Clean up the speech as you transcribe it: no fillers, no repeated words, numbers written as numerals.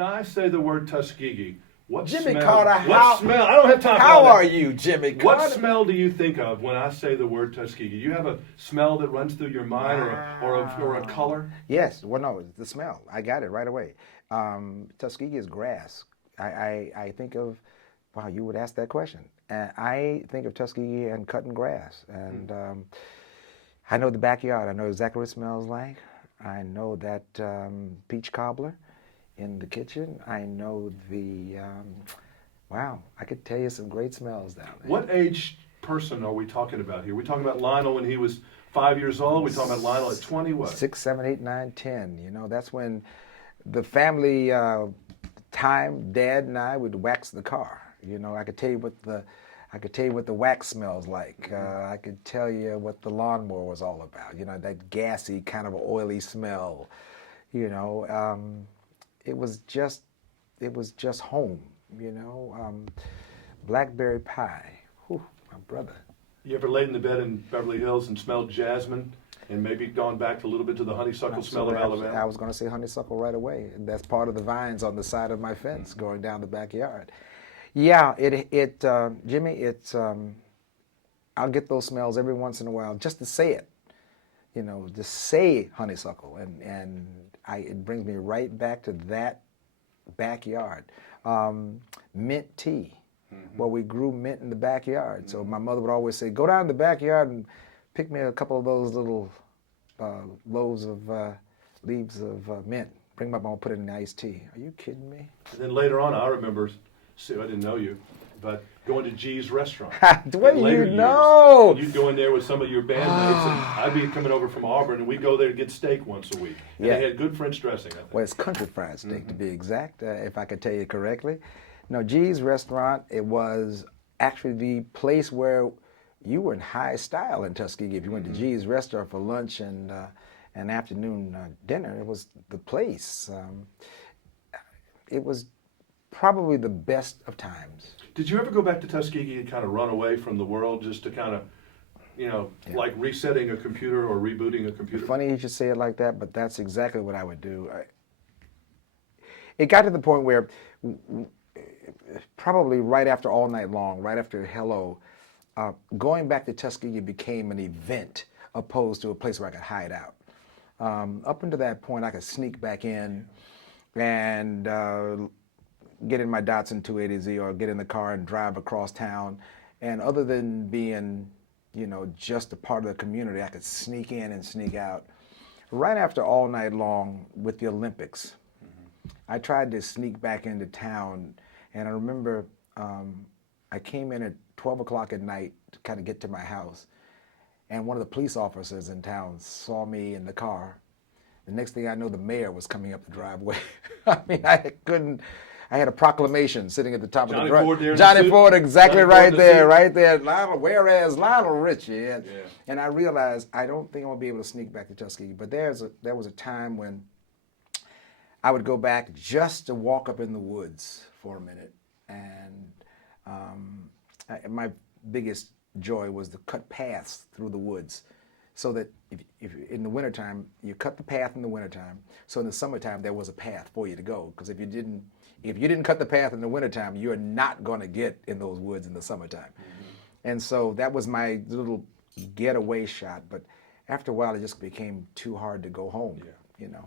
When I say the word Tuskegee, what Jimmy smell? Carter, What smell? I don't have time for how all that. are you, Jimmy Carter? What smell do you think of when I say the word Tuskegee? You have a smell that runs through your mind, or a color? Yes, well, no, it's the smell. I got it right away. Tuskegee is grass. I think of, wow, you would ask that question. And I think of Tuskegee and cutting grass. And I know the backyard. I know exactly what it smells like. I know that peach cobbler in the kitchen. I know the, wow, I could tell you some great smells down there. What age person are we talking about here? We talking about Lionel when he was 5 years old? We talking about Lionel at 20? What? 6, 7, 8, 9, 10. You know, that's when the family time, Dad and I would wax the car. You know, I could tell you what the wax smells like. I could tell you what the lawnmower was all about. You know, that gassy kind of oily smell. You know, it was just home. You know, blackberry pie. Whew, my brother. You ever laid in the bed in Beverly Hills and smelled jasmine, and maybe gone back a little bit to the honeysuckle smell of Alabama? I was going to say honeysuckle right away. And that's part of the vines on the side of my fence going down the backyard. Yeah, Jimmy, it's, I'll get those smells every once in a while just to say it. You know, just say honeysuckle, and it brings me right back to that backyard. Mint tea. Well, we grew mint in the backyard, so my mother would always say, go down in the backyard and pick me a couple of those little loaves of leaves of mint. Bring them up and I'll put it in the iced tea. Are you kidding me? And then later on, I remember, Sue, I didn't know you, but going to G's restaurant. What do you know? You'd go in there with some of your bandmates, and I'd be coming over from Auburn, and we'd go there to get steak once a week. And they had good French dressing, I think. Well, it's country fried steak, to be exact, if I could tell you correctly. No, G's restaurant, it was actually the place where you were in high style in Tuskegee. If you went to G's restaurant for lunch and afternoon dinner, it was the place. It was probably the best of times. Did you ever go back to Tuskegee and kind of run away from the world just to kind of, you know, like resetting a computer or rebooting a computer? Funny you should say it like that, but that's exactly what I would do. It got to the point where probably right after All Night Long, right after Hello, going back to Tuskegee became an event opposed to a place where I could hide out. Up until that point, I could sneak back in and get in my Datsun 280Z or get in the car and drive across town. And other than being, you know, just a part of the community, I could sneak in and sneak out. Right after All Night Long with the Olympics, I tried to sneak back into town, and I remember I came in at 12 o'clock at night to kind of get to my house, and one of the police officers in town saw me in the car. The next thing I know, the mayor was coming up the driveway. I mean, I had a proclamation sitting at the top of the driveway. Johnny Ford, exactly right there. Lionel, whereas Lionel Richie. And I realized I don't think I'm gonna be able to sneak back to Tuskegee. But there was a time when I would go back just to walk up in the woods for a minute. And my biggest joy was to cut paths through the woods, so that if in the wintertime, you cut the path in the wintertime, so in the summertime there was a path for you to go. Because if you didn't cut the path in the wintertime, you're not going to get in those woods in the summertime. And so that was my little getaway shot. But after a while, it just became too hard to go home, you know.